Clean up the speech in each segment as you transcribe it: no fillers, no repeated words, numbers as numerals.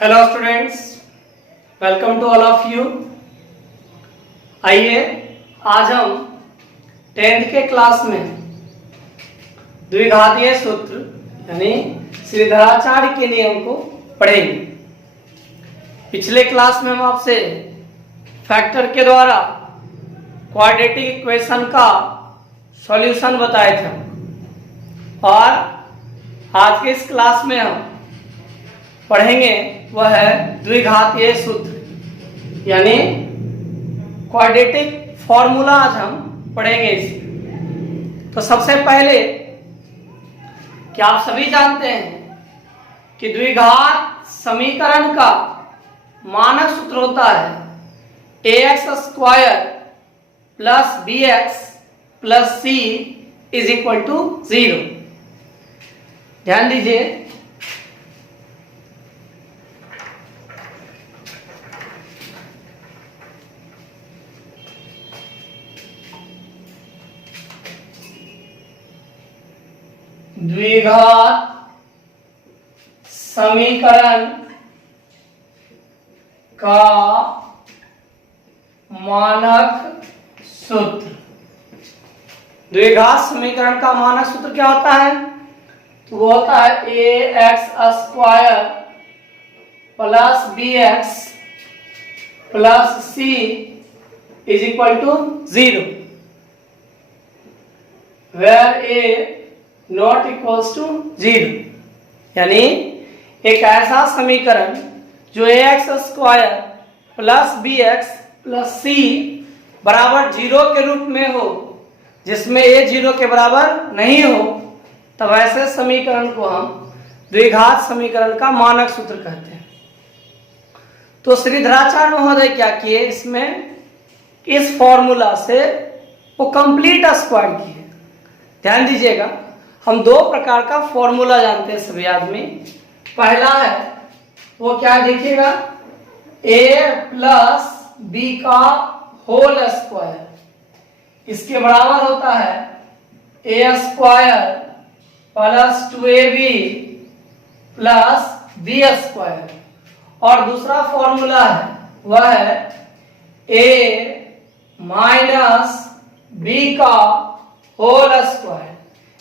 Hello students, welcome to all of you. आइए आज हम 10th के क्लास में द्विघातीय सूत्र यानी श्रीधराचार्य के नियम को पढ़ेंगे। पिछले क्लास में हम आपसे फैक्टर के द्वारा क्वाड्रेटिक इक्वेशन का सॉल्यूशन बताए थे और आज के इस क्लास में हम पढ़ेंगे वह है द्विघातीय सूत्र यानी क्वाड्रेटिक फॉर्मूला। आज हम पढ़ेंगे इसे। तो सबसे पहले क्या आप सभी जानते हैं कि द्विघात समीकरण का मानक सूत्र होता है ax square plus bx plus c is equal to 0। ध्यान दीजिए, द्विघात समीकरण का मानक सूत्र। द्विघात समीकरण का मानक सूत्र क्या होता है? तो वो होता है ax square plus bx plus c is equal to 0 where a not equals to 0। यानी एक ऐसा समीकरण जो ax square plus bx plus c बराबर 0 के रूप में हो, जिसमें a 0 के बराबर नहीं हो, तब ऐसे समीकरण को हम द्विघात समीकरण का मानक सूत्र कहते हैं। तो श्रीधराचार्य महोदय क्या किए, इसमें इस फॉर्मूला से वो कंप्लीट स्क्वायर किए। ध्यान दीजिएगा, हम दो प्रकार का फॉर्मूला जानते हैं सभी आदमी। पहला है वो क्या देखिएगा, a प्लस b का होल स्क्वायर, इसके बराबर होता है a square plus 2ab plus b square. और दूसरा फॉर्मूला है वह है a माइनस b का होल स्क्वायर,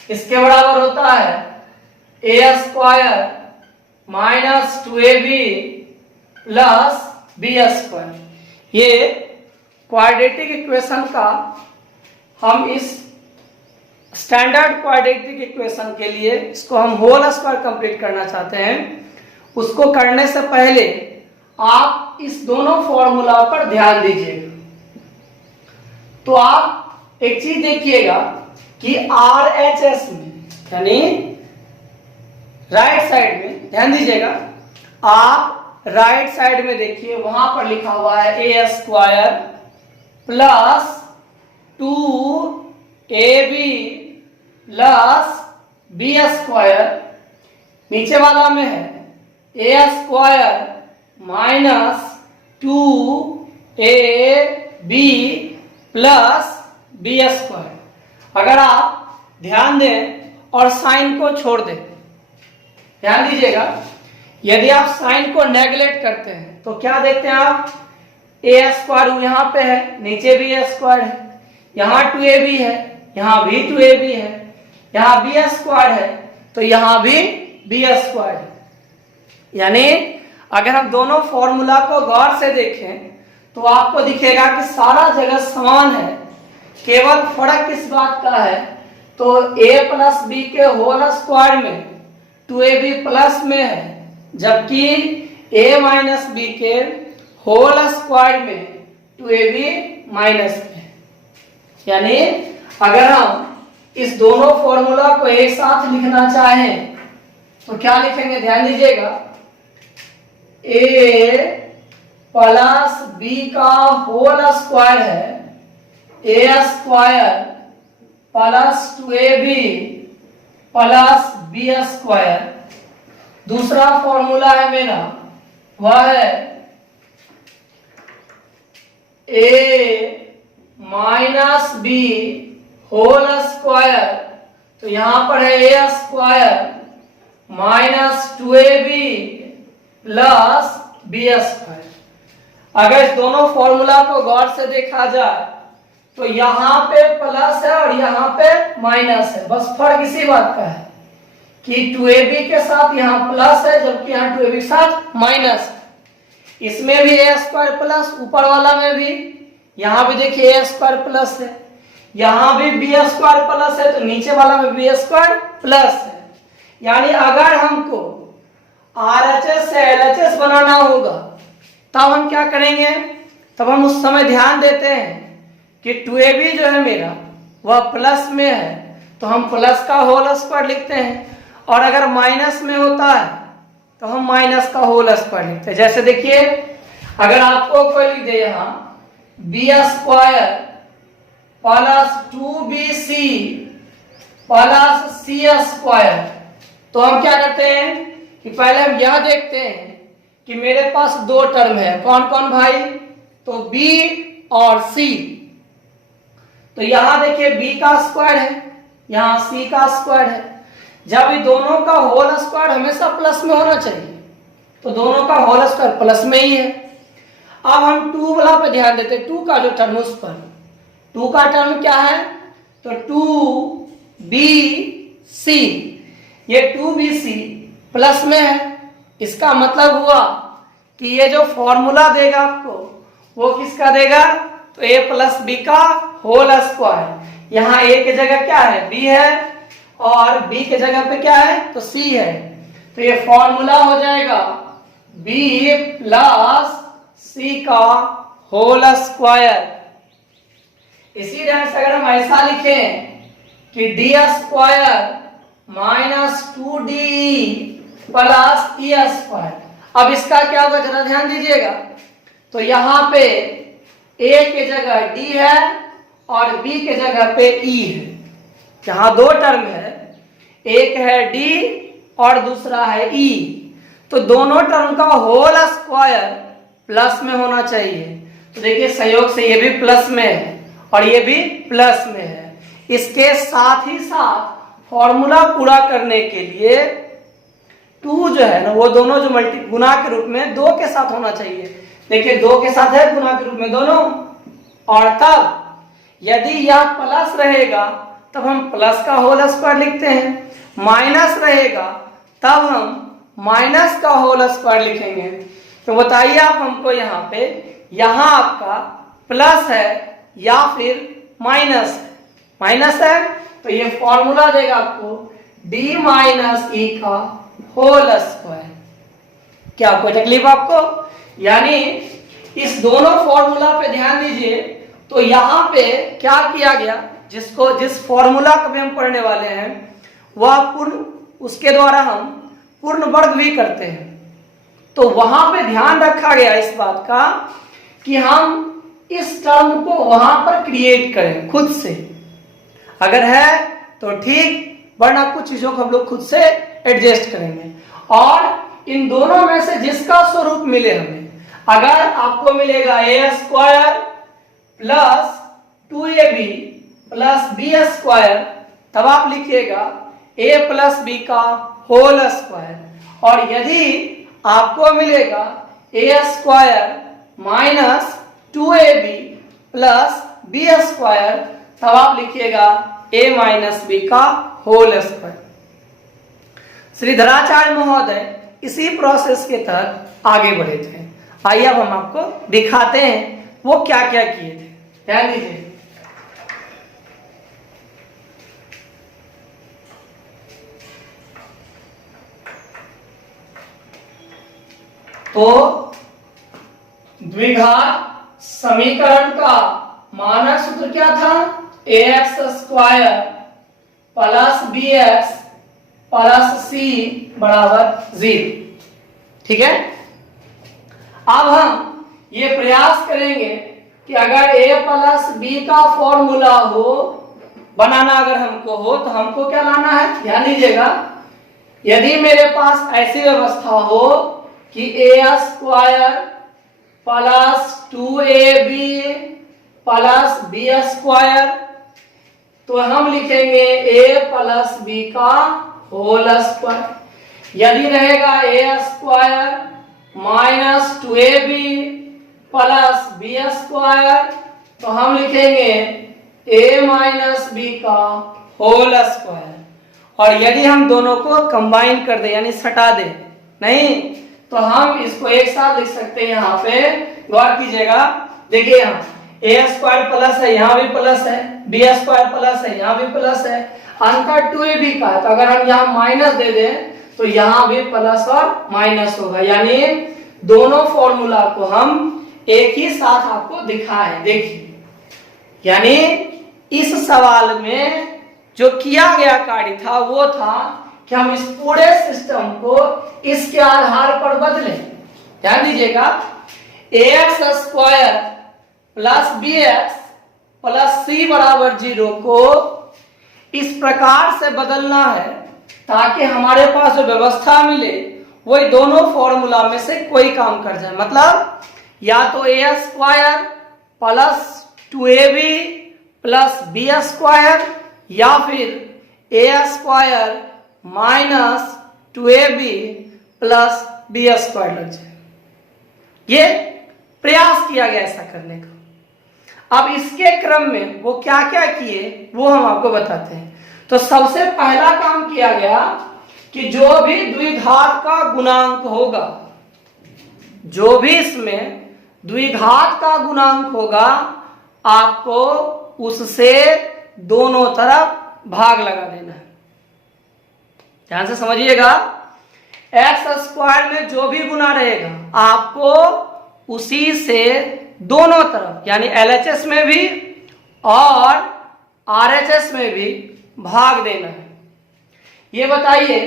इसके बराबर होता है a square minus 2ab plus b square. ये क्वाड्रेटिक इक्वेशन का हम इस स्टैंडर्ड क्वाड्रेटिक इक्वेशन के लिए इसको हम होल स्क्वायर कंप्लीट करना चाहते हैं। उसको करने से पहले आप इस दोनों फॉर्मूला पर ध्यान दीजिएगा। तो आप एक चीज देखिएगा कि RHS में यानी राइट साइड में, ध्यान दीजिएगा, आप राइट साइड में देखिए, वहां पर लिखा हुआ है a square plus 2ab plus b square. नीचे वाला में है a square minus 2ab plus b square. अगर आप ध्यान दें और साइन को छोड़ दें, ध्यान दीजिएगा, यदि आप साइन को नेगलेक्ट करते हैं तो क्या देखते हैं आप, a स्क्वायर यहां पे है, नीचे भी a स्क्वायर है, यहां 2ab है, यहां भी 2ab है, यहां b स्क्वायर है तो यहां भी b स्क्वायर है। यानी अगर हम दोनों फॉर्मूला को गौर से देखें तो आपको दिखेगा कि सारा जगह समान है, केवल फर्क किस बात का है, तो a प्लस b के होल स्क्वायर में 2ab प्लस में है, जबकि a माइनस b के होल स्क्वायर में 2ab माइनस में है। यानी अगर हम इस दोनों फॉर्मूला को एक साथ लिखना चाहें तो क्या लिखेंगे, ध्यान दीजिएगा, a प्लस b का होल स्क्वायर है a square plus 2ab plus b square. दूसरा फॉर्मूला है मेरा वह है a minus b whole square, तो यहां पर है a square minus 2ab plus B square. अगर इस दोनों फॉर्मूला को गौर से देखा जाए तो यहाँ पे प्लस है और यहाँ पे माइनस है, बस फर्क इसी बात का है कि 2ab के साथ यहाँ प्लस है जबकि यहाँ 2ab के साथ माइनस है। इसमें भी a स्क्वायर प्लस, ऊपर वाला में भी, यहाँ भी देखिए a स्क्वायर प्लस है, यहाँ भी बी स्क्वायर प्लस है, तो नीचे वाला में बी स्क्वायर प्लस है। यानी अगर हमको RHS से LHS बनाना होगा तब हम क्या करेंगे, तब हम उस समय ध्यान देते हैं कि 2ab जो है मेरा वह प्लस में है तो हम प्लस का होल स्क्वायर लिखते हैं, और अगर माइनस में होता है तो हम माइनस का होल स्क्वायर लिखते हैं। जैसे देखिए अगर आपको कोई लिख दे यहाँ B square plus 2bc plus C square, तो हम क्या करते हैं कि पहले हम यह देखते हैं कि मेरे पास दो टर्म है, कौन कौन भाई, तो b और c। तो यहां देखिए b का स्क्वायर है, यहां c का स्क्वायर है। जब ये दोनों का होल स्क्वायर हमेशा प्लस में होना चाहिए, तो दोनों का होल स्क्वायर प्लस में ही है। अब हम 2 वाला पे ध्यान देते हैं, 2 का जो टर्म उस पर, 2 का टर्म क्या है, तो 2bc, ये 2bc प्लस में है। इसका मतलब हुआ कि ये जो फॉर्मूला देगा आपको वो किसका देगा, तो a प्लस बी का होल स्क्वायर। यहाँ a की जगह क्या है, b है, और b के जगह पे क्या है, तो c है। तो ये फॉर्मूला हो जाएगा b प्लस c का होल स्क्वायर। इसी ढंग से अगर हम ऐसा लिखें कि D square minus 2d plus e square, अब इसका क्या होगा जरा ध्यान दीजिएगा। तो यहाँ पे a के जगह d है और b के जगह पे e है। यहाँ दो टर्म है, एक है d और दूसरा है e, तो दोनों टर्म का होल स्क्वायर प्लस में होना चाहिए। तो देखिए संयोग से ये भी प्लस में है और ये भी प्लस में है। इसके साथ ही साथ फॉर्मूला पूरा करने के लिए 2 जो है ना वो दोनों जो गुना के रूप में 2 के साथ होना चाहिए। देखिए 2 के साथ है गुना के रूप में दोनों, और तब यदि यह प्लस रहेगा तब हम प्लस का होल स्क्वायर लिखते हैं, माइनस रहेगा तब हम माइनस का होल स्क्वायर लिखेंगे। तो बताइए आप हमको यहाँ पे, यहाँ आपका प्लस है या फिर माइनस है, माइनस है तो ये फॉर्मूला देगा आपको d माइनस e का होल स्क्वायर। क्या कोई तकलीफ आपको, यानी इस दोनों फॉर्मूला पे ध्यान दीजिए। तो यहाँ पे क्या किया गया, जिस फॉर्मूला को भी हम पढ़ने वाले हैं वह पूर्ण, उसके द्वारा हम पूर्ण वर्ग भी करते हैं। तो वहां पे ध्यान रखा गया इस बात का कि हम इस टर्म को वहां पर क्रिएट करें खुद से, अगर है तो ठीक, वरना कुछ चीजों को हम लोग खुद से एडजस्ट करेंगे। और इन दोनों में से जिसका स्वरूप मिले हमें, अगर आपको मिलेगा a square plus 2ab plus B square, तब आप लिखिएगा a प्लस बी का होल स्क्वायर। और यदि आपको मिलेगा a square minus 2ab plus B square, तब आप लिखिएगा a माइनस बी का होल स्क्वायर। श्रीधराचार्य महोदय इसी प्रोसेस के तहत आगे बढ़े थे। आइए अब हम आपको दिखाते हैं वो क्या क्या किए थे, ध्यान दीजिए। तो द्विघात समीकरण का मानक सूत्र क्या था, ax square plus bx plus c बराबर 0। ठीक है, अब हम ये प्रयास करेंगे कि अगर a प्लस b का फॉर्मूला हो बनाना, अगर हमको हो तो हमको क्या लाना है, ध्यान दीजिएगा। यदि मेरे पास ऐसी व्यवस्था हो कि a square plus 2ab plus B square, तो हम लिखेंगे a प्लस b का होल स्क्वायर। यदि रहेगा a square minus 2ab plus B square, तो हम लिखेंगे a माइनस बी का होल स्क्वायर। और यदि हम दोनों को कंबाइन कर दे यानी सटा दे, नहीं तो हम इसको एक साथ लिख सकते हैं। यहाँ पे गौर कीजिएगा, देखिए यहाँ ए स्क्वायर प्लस है, यहाँ भी प्लस है, बी स्क्वायर प्लस है, यहाँ भी प्लस है, अंतर 2ab का है, तो अगर हम यहाँ माइनस दे दें तो यहाँ भी प्लस और माइनस होगा, यानी दोनों फॉर्मूला को हम एक ही साथ आपको दिखाए। देखिए, यानी इस सवाल में जो किया गया कार्य था वो था कि हम इस पूरे सिस्टम को इसके आधार पर बदलें। ध्यान दीजिएगा, ax square plus bx plus c बराबर 0 को इस प्रकार से बदलना है ताकि हमारे पास जो व्यवस्था मिले वही दोनों फॉर्मूला में से कोई काम कर जाए। मतलब या तो a square plus 2ab plus B square या फिर a square minus 2ab plus B square लग जाए। ये प्रयास किया गया ऐसा करने का। अब इसके क्रम में वो क्या क्या किए वो हम आपको बताते हैं। तो सबसे पहला काम किया गया कि जो भी द्विघात का गुणांक होगा, जो भी इसमें द्विघात का गुणांक होगा, आपको उससे दोनों तरफ भाग लगा देना है। ध्यान से समझिएगा, एक्स स्क्वायर में जो भी गुना रहेगा आपको उसी से दोनों तरफ यानी एलएचएस में भी और आरएचएस में भी भाग देना है। ये बताइए,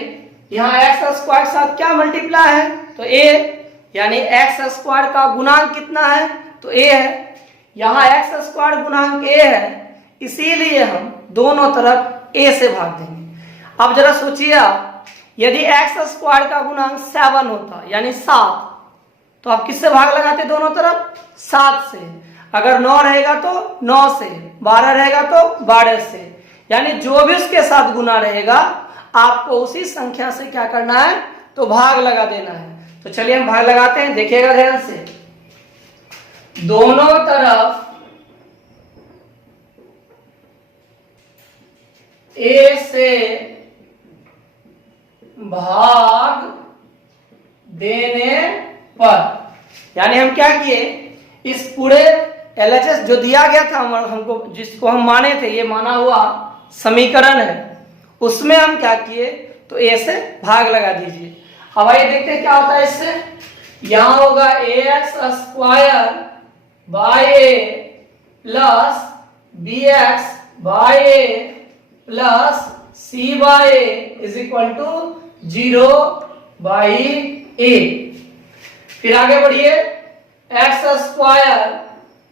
यहाँ एक्स स्क्वायर के साथ क्या मल्टीप्लाई है? तो a, यानी एक्स स्क्वायर का गुणांक कितना है? तो a है। यहाँ एक्स स्क्वायर गुणांक a है, इसीलिए हम दोनों तरफ a से भाग देंगे। अब जरा सोचिए आप, यदि एक्स स्क्वायर का गुणांक 7 होता यानी 7, तो आप किससे भाग लगाते दोनों तरफ? 7 से। अगर 9 रहेगा तो 9 से, 12 रहेगा तो 12 से, यानी जो भी उसके साथ गुना रहेगा आपको उसी संख्या से क्या करना है? तो भाग लगा देना है। तो चलिए हम भाग लगाते हैं, देखिएगा ध्यान से। दोनों तरफ a से भाग देने पर, यानी हम क्या किए, इस पूरे एलएचएस जो दिया गया था हमको, जिसको हम माने थे, ये माना हुआ समीकरण है, उसमें हम क्या किए? तो a से भाग लगा दीजिए। अब आइए देखते हैं क्या होता है इससे। यहां होगा ax square by a plus bx by a plus c by a is equal to 0 by a। फिर आगे बढ़िए, x square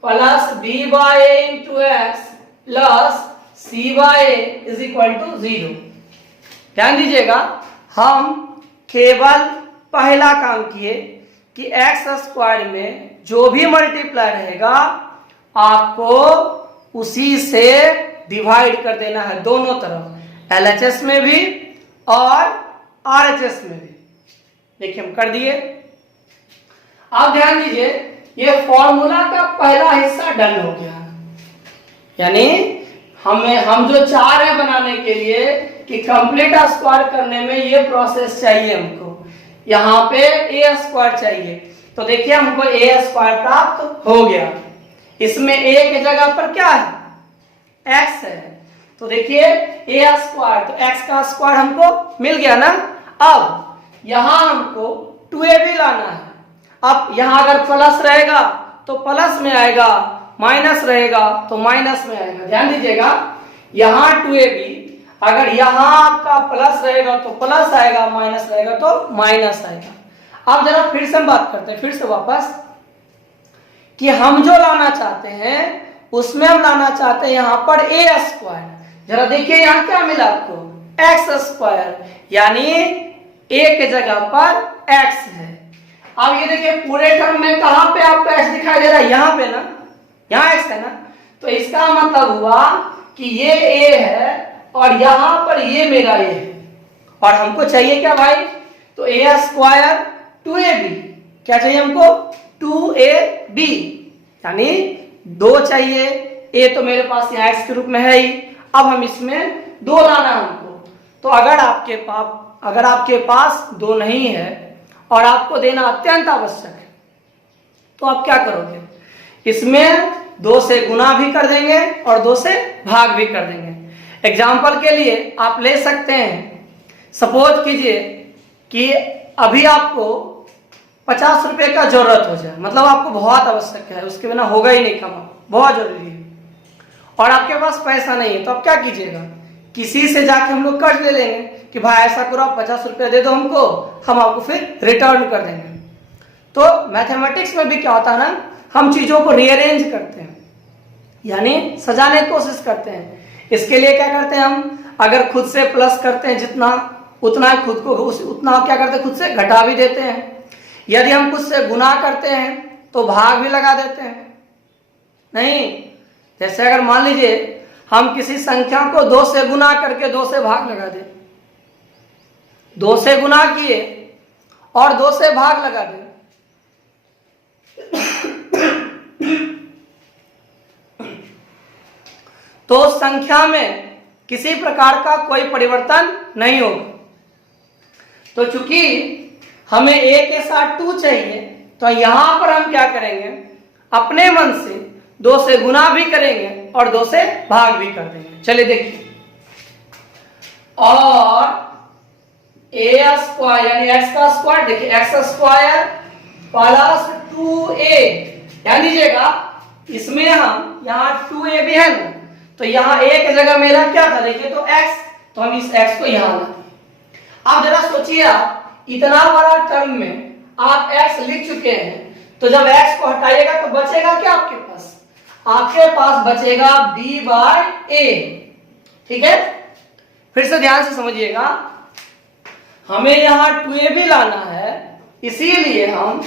plus b by a into x plus c by a is equal to 0। ध्यान दीजिएगा, हम केवल पहला काम किए कि एक्स स्क्वायर में जो भी मल्टीप्लाई रहेगा आपको उसी से डिवाइड कर देना है दोनों तरफ, एलएचएस में भी और आरएचएस में भी। देखिए हम कर दिए। अब ध्यान दीजिए, ये फॉर्मूला का पहला हिस्सा डन हो गया, यानी हम जो चाह रहे हैं बनाने के लिए कि कंप्लीट स्क्वायर करने में ये प्रोसेस चाहिए हमको, यहाँ पे ए स्क्वायर चाहिए। तो देखिए हमको ए स्क्वायर प्राप्त हो गया। इसमें ए की जगह पर क्या है? एक्स है। तो देखिए ए स्क्वायर, तो एक्स का स्क्वायर हमको मिल गया ना। अब यहां हमको 2ab लाना है। अब यहां अगर प्लस रहेगा तो प्लस में आएगा, माइनस रहेगा तो माइनस में आएगा। ध्यान दीजिएगा, यहां 2ab, अगर यहां आपका प्लस रहेगा तो प्लस आएगा, माइनस रहेगा तो माइनस आएगा। अब जरा फिर से हम बात करते हैं, फिर से वापस, कि हम जो लाना चाहते हैं उसमें हम लाना चाहते हैं यहां पर ए स्क्वायर। जरा देखिए यहां क्या मिला आपको? एक्स स्क्वायर, यानी ए के जगह पर एक्स है। अब ये देखिए पूरे टर्म में कहां पे आपको एक्स दिखाई दे रहा है? यहां पे ना, यहां एक्स है ना। तो इसका मतलब हुआ कि ये ए है और यहां पर ये मेरा ए है, और हमको चाहिए क्या भाई? तो ए स्क्वायर 2ab, क्या चाहिए हमको 2ab, यानी 2 चाहिए। a तो मेरे पास यहाँ x के रूप में है ही, अब हम इसमें 2 लाना हमको। तो अगर आपके पास 2 नहीं है और आपको देना अत्यंत आवश्यक है, तो आप क्या करोगे, इसमें 2 से गुना भी कर देंगे और 2 से भाग भी कर देंगे। एग्जाम्पल के लिए आप ले सकते हैं, सपोज कीजिए कि अभी आपको 50 रुपए का जरूरत हो जाए, मतलब आपको बहुत आवश्यक है, उसके बिना होगा ही नहीं, कमा बहुत जरूरी है, और आपके पास पैसा नहीं है, तो आप क्या कीजिएगा, किसी से जाके हम लोग कर्ज ले लेंगे कि भाई ऐसा करो आप 50 रुपये दे दो हमको, हम आपको फिर रिटर्न कर देंगे। तो मैथमेटिक्स में भी क्या होता है ना, हम चीजों को रीअरेंज करते हैं, यानी सजाने की कोशिश करते हैं। इसके लिए क्या करते हैं हम, अगर खुद से प्लस करते हैं जितना, उतना खुद को उतना क्या करते हैं, खुद से घटा भी देते हैं। यदि हम खुद से गुना करते हैं तो भाग भी लगा देते हैं। नहीं, जैसे अगर मान लीजिए हम किसी संख्या को 2 से गुना करके 2 से भाग लगा दें, 2 से गुना किए और 2 से भाग लगा दें, तो संख्या में किसी प्रकार का कोई परिवर्तन नहीं होगा। तो चूंकि हमें a के साथ 2 चाहिए, तो यहां पर हम क्या करेंगे, अपने मन से 2 से गुना भी करेंगे और 2 से भाग भी कर देंगे। चलिए देखिए, और a स्क्वायर यानी x का स्क्वायर, देखिए x स्क्वायर प्लस 2a, ध्यान दीजिएगा इसमें हम यहाँ 2a भी है ना, तो यहाँ a की जगह मेरा क्या था, देखिए तो x, तो हम इस x को यहाँ लाए। आप जरा सोचिए, आप इतना बड़ा टर्म में आप x लिख चुके हैं, तो जब x को हटाइएगा तो बचेगा क्या आपके पास, आपके पास बचेगा b/a। ठीक है, फिर से ध्यान से समझिएगा, हमें यहाँ 2a भी लाना है, इसीलिए हम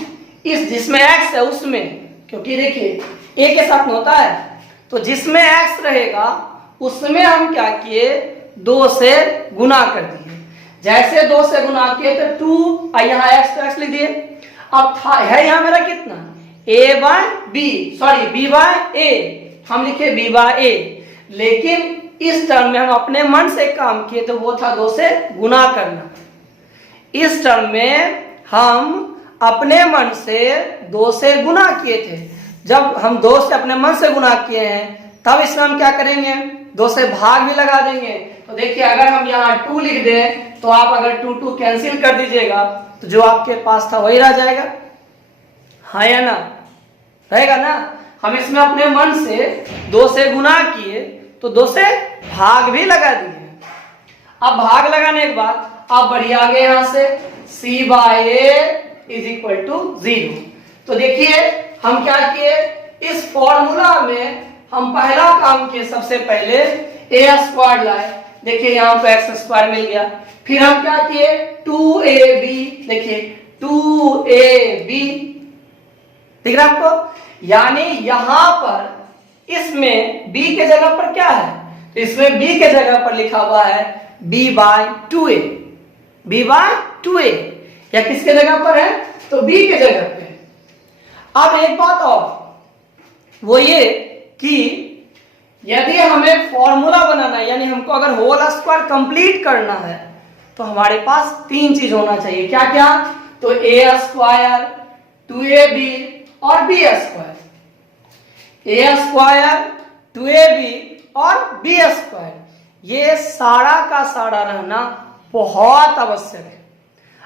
इस जिसमें x है उसमें, क्योंकि देखिए a के साथ में होता है, तो जिसमें x रहेगा उसमें हम क्या किए, 2 से गुना कर दिए। जैसे 2 से गुना किए तो 2, यहाँ x तो x लिख दिए। अब है यहाँ मेरा कितना, b/a, हम लिखे b/a, लेकिन इस टर्म में हम अपने मन से काम किए, तो वो था 2 से गुना करना। इस टर्म में हम अपने मन से 2 से गुना किए थे। जब हम 2 से अपने मन से गुना किए हैं, तब इसमें हम क्या करेंगे, 2 से भाग भी लगा देंगे। तो देखिए अगर हम यहाँ 2 लिख दें, तो आप अगर 2 कैंसिल कर दीजिएगा, तो जो आपके पास था वही रह जाएगा, हाँ या ना, रहेगा ना। हम इसमें अपने मन से 2 से गुना किए, तो 2 से भाग भी लगा दिए। अब भाग लगाने के बाद आप बढ़िया आगे यहाँ से c/a = 0। तो देखिए हम क्या किए, इस फॉर्मूला में हम पहला काम किए, सबसे पहले a² लाए, देखिए यहाँ पे x² मिल गया। फिर हम क्या किए, 2ab, देखिए 2ab, दिख रहा आपको, यानी यहां पर इसमें b के जगह पर क्या है, तो इसमें b के जगह पर लिखा हुआ है b/2a, b/2a, या किसके जगह पर है, तो b के जगह पे। अब एक बात और, वो ये कि यदि हमें फॉर्मूला बनाना है, यानी हमको अगर होल स्क्वायर कंप्लीट करना है, तो हमारे पास 3 चीज होना चाहिए। क्या क्या, तो a², 2ab और b², a², 2ab और b², ये सारा का सारा रहना बहुत आवश्यक है।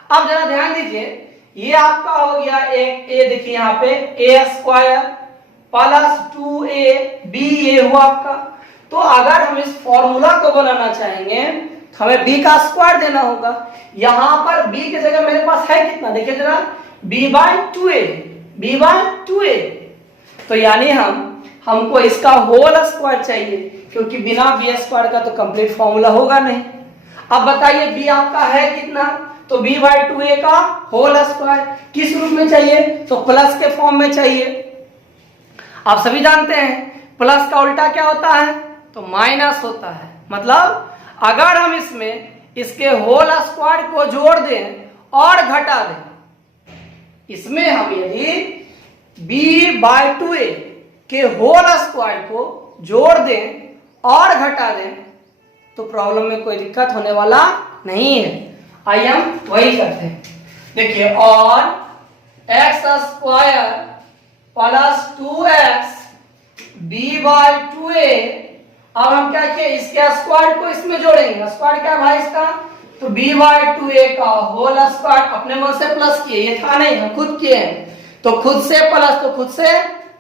अब जरा ध्यान दीजिए, ये आपका हो गया एक a, देखिए यहाँ पे a² प्लस 2ab, ये हुआ आपका। तो अगर हम इस फॉर्मूला को बनाना चाहेंगे, तो हमें b का स्क्वायर देना होगा। यहां पर b की जगह मेरे पास है कितना, देखिए जरा b/2a, b/2a, तो यानी हमको इसका होल स्क्वायर चाहिए, क्योंकि बिना b² का तो कंप्लीट फॉर्मूला होगा नहीं। अब बताइए b आपका है कितना, तो b/2a का होल स्क्वायर किस रूप में चाहिए, तो प्लस के फॉर्म में चाहिए। आप सभी जानते हैं प्लस का उल्टा क्या होता है, तो माइनस होता है। मतलब अगर हम इसमें इसके होल स्क्वायर को जोड़ दें और घटा दें, इसमें हम यदि b/2a के होल स्क्वायर को जोड़ दें और घटा दें तो प्रॉब्लम में कोई दिक्कत होने वाला नहीं है। आइए हम वही करते हैं। देखिए, और x² प्लस 2x b/2a, अब हम क्या किए, इसके स्क्वायर को इसमें जोड़ेंगे। स्क्वायर क्या भाई इसका, तो b/2a का होल स्क्वायर, अपने मन से प्लस किए, ये था नहीं, हम खुद किए हैं, तो खुद से प्लस तो खुद से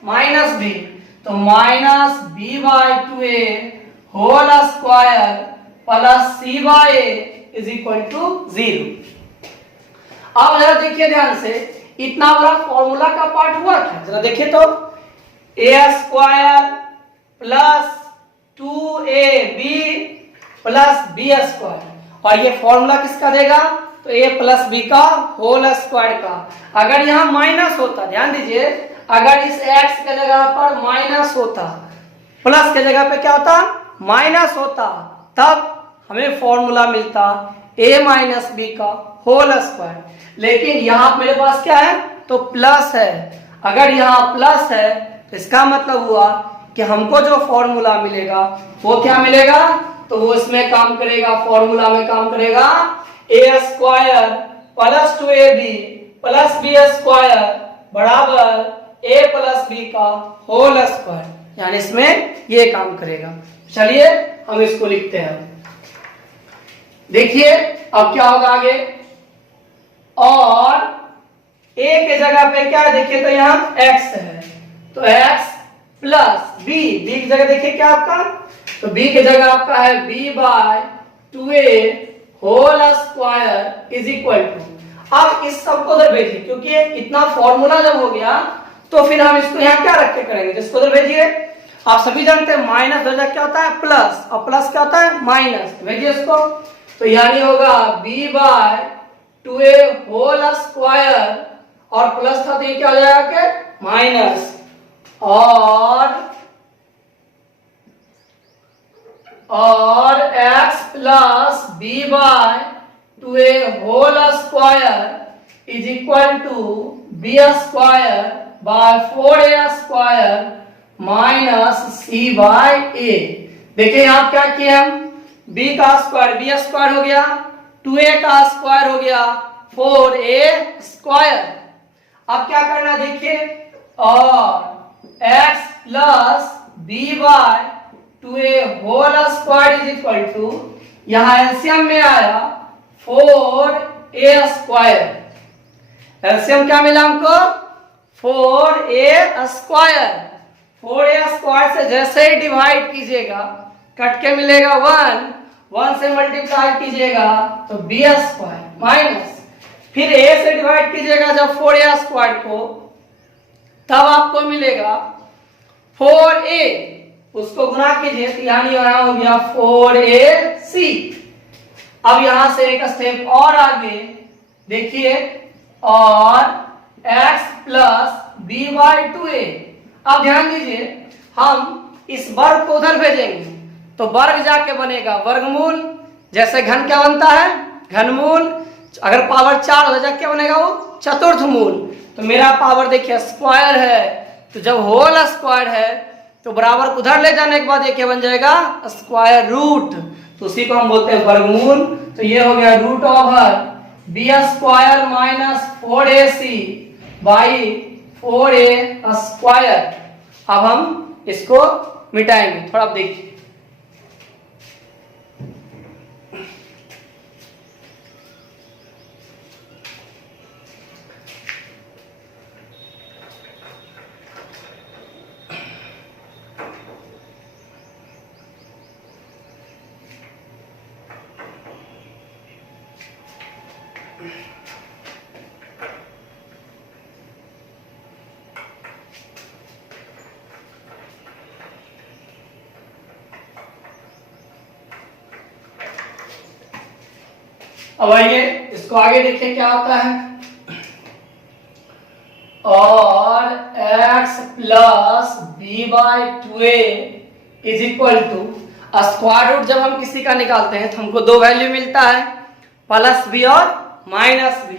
माइनस भी, तो minus b/2a whole square plus c/a is equal to 0। अब जरा देखिए ध्यान से, इतना बड़ा फॉर्मूला का पार्ट हुआ क्या, जरा देखिए तो, a² plus 2ab plus b², और ये फॉर्मूला किसका देगा, तो a प्लस b का होल स्क्वायर का। अगर यहाँ माइनस होता, ध्यान दीजिए, अगर इस x के जगह पर माइनस होता, प्लस के जगह पे क्या होता, माइनस होता, तब हमें फॉर्मूला मिलता a माइनस b का होल स्क्वायर। लेकिन यहाँ मेरे पास क्या है, तो प्लस है। अगर यहाँ प्लस है तो इसका मतलब हुआ कि हमको जो फॉर्मूला मिलेगा वो क्या मिलेगा, तो वो इसमें काम करेगा, फॉर्मूला में काम करेगा a² plus 2ab plus b² बराबर a प्लस b का होल स्क्वायर, यानी इसमें ये काम करेगा। चलिए हम इसको लिखते हैं। देखिए अब क्या होगा आगे, और a के जगह पे क्या है, देखिए तो यहाँ x है, तो x प्लस b की जगह देखिए क्या आपका, तो b की जगह आपका है b/2a whole square is equal to. अब इस सबको उधर भेजिए, क्योंकि इतना फॉर्मूला जब हो गया तो फिर हम इसको यहाँ क्या रख के करेंगे, तो इसको उधर भेजिए। आप सभी जानते हैं माइनस हो जाए क्या होता है, प्लस, और प्लस क्या होता है, माइनस, भेजिए इसको। तो यानी होगा b/2a होल स्क्वायर, और प्लस था तो ये क्या हो जाएगा कि माइनस, और x plus b/2a whole square is equal to b² by 4a² minus c/a। देखिए यहाँ क्या किए हम, b का स्क्वायर b² हो गया, 2a का स्क्वायर हो गया 4a²। अब क्या करना देखिए, और x plus b/2a whole square is equal to, यहाँ एलसीएम में आया 4a²। एलसीएम क्या मिला हमको, 4a²। 4a² से जैसे ही डिवाइड कीजिएगा कट के मिलेगा 1 से मल्टीप्लाई कीजिएगा तो b² माइनस, फिर a से डिवाइड कीजिएगा जब 4a² को, तब आपको मिलेगा 4a, उसको गुना कीजिए तो यहाँ हो गया 4ac। अब यहां से एक स्टेप और आगे देखिए, और x प्लस b/2a। अब ध्यान दीजिए, हम इस वर्ग को उधर भेजेंगे तो वर्ग जाके बनेगा वर्गमूल, जैसे घन क्या बनता है, घनमूल, अगर पावर 4 हो जाए क्या बनेगा, वो चतुर्थ मूल। तो मेरा पावर देखिए स्क्वायर है, तो जब होल स्क्वायर है तो बराबर उधर ले जाने के बाद ये क्या बन जाएगा, स्क्वायर रूट, तो उसी को हम बोलते हैं वर्गमूल। तो ये हो गया √b² minus 4ac by 4a²। अब हम इसको मिटाएंगे, थोड़ा देखिए। अब आइए इसको आगे देखिए क्या होता है, और x plus b/2a is equal to, square root जब हम किसी का निकालते हैं तो हमको दो वैल्यू मिलता है, प्लस b और माइनस b।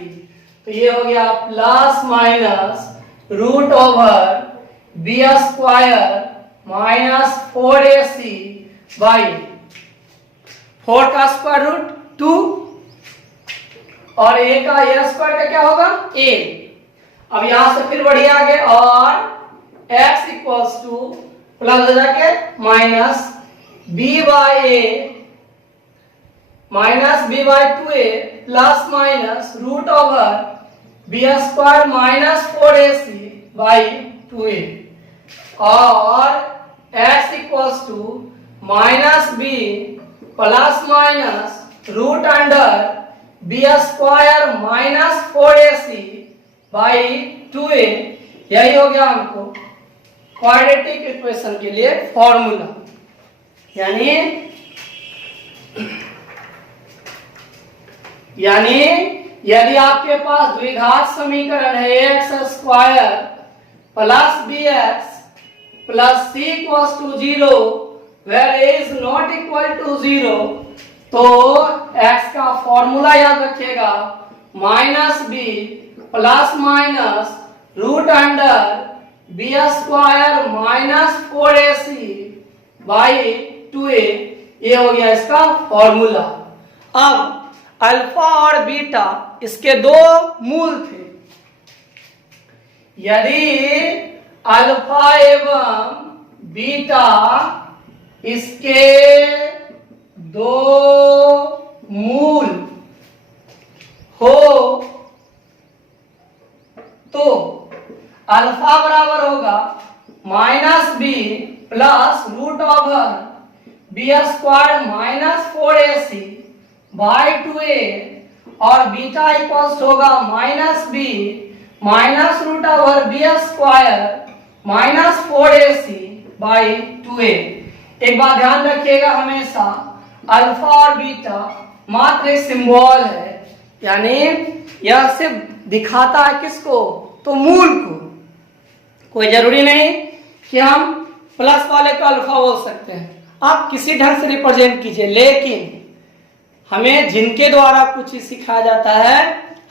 तो तो ये हो गया plus minus root over B square minus 4ac by 4 का स्क्वायर रूट 2 और a का a स्क्वायर का क्या होगा a। अब यहां से फिर बढ़िया आगे और x इक्वल्स टू प्लस हो जाके minus b by a minus b by 2a plus minus root over B square minus 4ac by 2a और x equals to minus b plus minus root under b square minus 4ac by 2a। यही हो गया हमको quadratic equation के लिए formula. यानी यदि आपके पास द्विघात समीकरण है x square plus b x plus c equals to 0 where a is not equal to 0, तो x का फॉर्मूला याद रखिएगा minus B plus minus root under b square minus 4ac by 2a। ये हो गया इसका फॉर्मूला। अब अल्फा और बीटा इसके दो मूल थे। यदि अल्फा एवं बीटा इसके दो मूल हो तो अल्फा बराबर होगा minus B plus root over B square minus 4ac by 2a और बीटा इक्वल्स होगा minus B minus root over B square minus 4ac by 2a। एक बात ध्यान रखिएगा हमेशा अल्फा और बीटा मात्र एक सिंबल है, यानी यह सिर्फ दिखाता है किसको, तो मूल को। कोई जरूरी नहीं कि हम प्लस वाले को अल्फा बोल सकते हैं, आप किसी ढंग से रिप्रेजेंट कीजिए, लेकिन हमें जिनके द्वारा कुछ ही सिखाया जाता है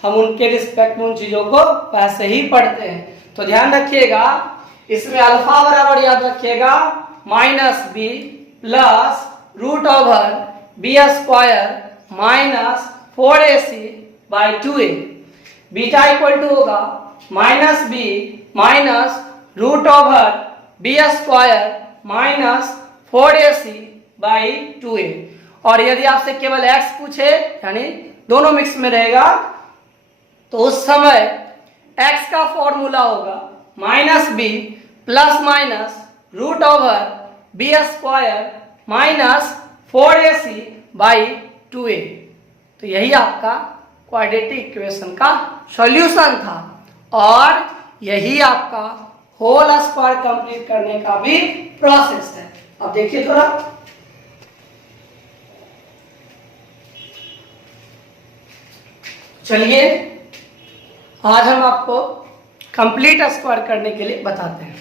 हम उनके रिस्पेक्ट में उन चीजों को वैसे ही पढ़ते हैं। तो ध्यान रखिएगा इसमें अल्फा बराबर याद रखिएगा minus B plus root over B square minus 4ac by 2a। Beta equal to होगा minus B minus root over B square minus 4ac by 2a। और यदि आपसे केवल x पूछे यानी दोनों मिक्स में रहेगा तो उस समय x का फॉर्मूला होगा minus B plus minus root over B square minus 4ac by 2a। तो यही आपका क्वाड्रेटिक इक्वेशन का सॉल्यूशन था और यही आपका होल स्क्वायर कंप्लीट करने का भी प्रोसेस है। अब देखिए थोड़ा, चलिए आज हम आपको कंप्लीट स्क्वायर करने के लिए बताते हैं।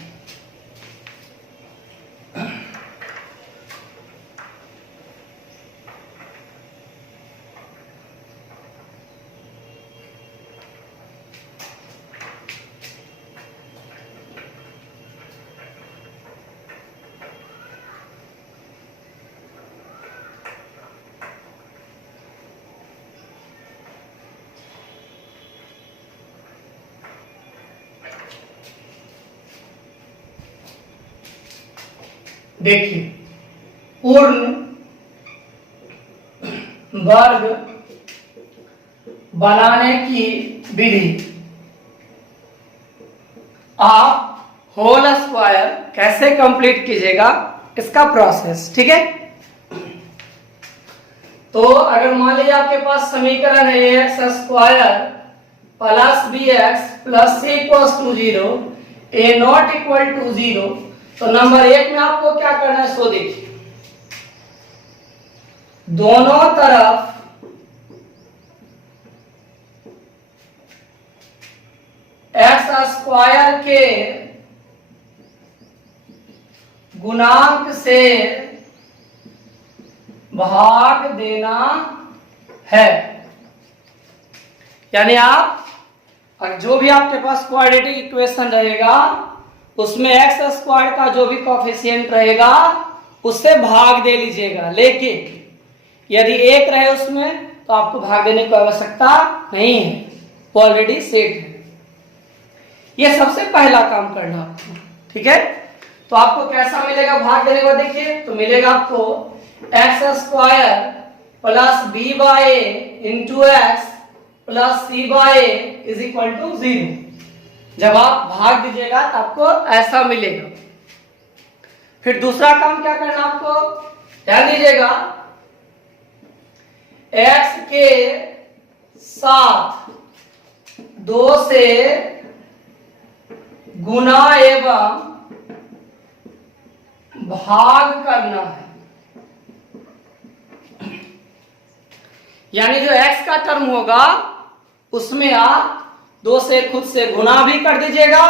देखिए पूर्ण वर्ग बनाने की विधि, आप होल स्क्वायर कैसे कंप्लीट कीजिएगा इसका प्रोसेस, ठीक है। तो अगर मान लीजिए आपके पास समीकरण है x square plus b x plus c equals to 0, a not equal to 0, तो नंबर 1 में आपको क्या करना है सो देखिए, दोनों तरफ एक्स स्क्वायर के गुणांक से भाग देना है। यानी आप और जो भी आपके पास क्वाड्रेटिक इक्वेशन रहेगा उसमें एक्स स्क्वायर का जो भी कोफिशिएंट रहेगा उससे भाग दे लीजिएगा, लेकिन यदि एक रहे उसमें तो आपको भाग देने की आवश्यकता नहीं है, वो ऑलरेडी सेट है। ये सबसे पहला काम करना आपको, ठीक है। तो आपको कैसा मिलेगा भाग देने को, देखिए तो मिलेगा आपको x square plus b by a into x plus c by a is equal to 0। जब आप भाग दीजिएगा तो आपको ऐसा मिलेगा। फिर दूसरा काम क्या करना आपको, ध्यान दीजिएगा, x के साथ 2 से गुना एवं भाग करना है। यानी जो x का टर्म होगा उसमें आप 2 से खुद से गुना भी कर दीजिएगा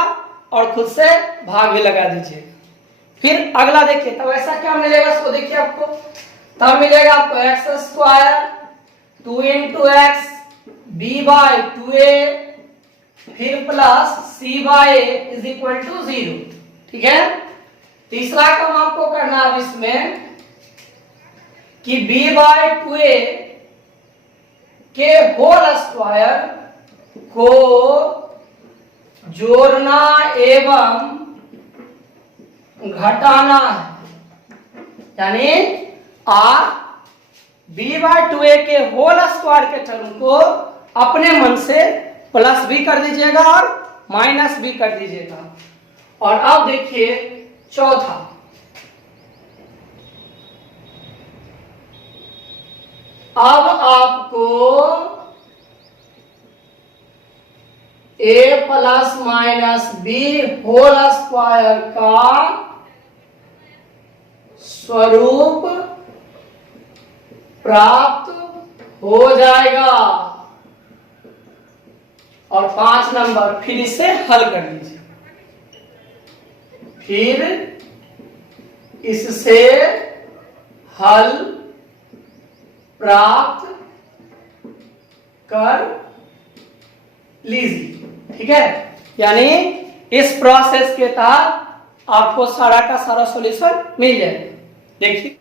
और खुद से भाग भी लगा दीजिएगा। फिर अगला देखिए, तब ऐसा क्या मिलेगा, इसको देखिए आपको तब मिलेगा आपको x square 2 into x b by 2a फिर plus c by a is equal to 0, ठीक है। तीसरा काम आपको करना अब इसमें कि b बाय 2a के होल स्क्वायर को जोड़ना एवं घटाना है। यानी आप b बाय 2a के होल स्क्वायर के टर्म को अपने मन से प्लस भी कर दीजिएगा और माइनस भी कर दीजिएगा। और अब देखिए चौथा, अब आपको a plus minus b whole square का स्वरूप प्राप्त हो जाएगा। और 5 नंबर, फिर इसे हल कर लीजिए, फिर इससे हल प्राप्त कर लीजिए, ठीक है। यानी इस प्रोसेस के तहत आपको सारा का सारा सॉल्यूशन मिल जाएगा। देखिए